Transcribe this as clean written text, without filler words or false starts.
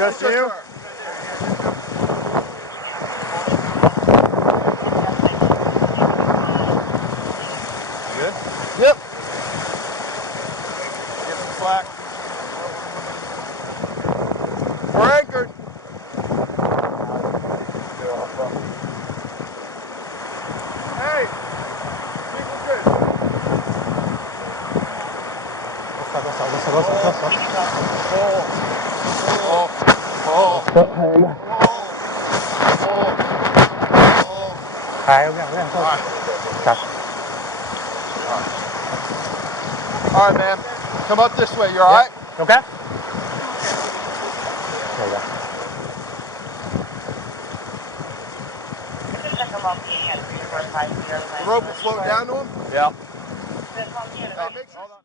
Just you? Good? Yep. Get some slack. We're anchored. Hey, people good. All right, man. Come up this way. You all right? Okay. There you go. The rope will float down to him? Yeah. Hey, make sure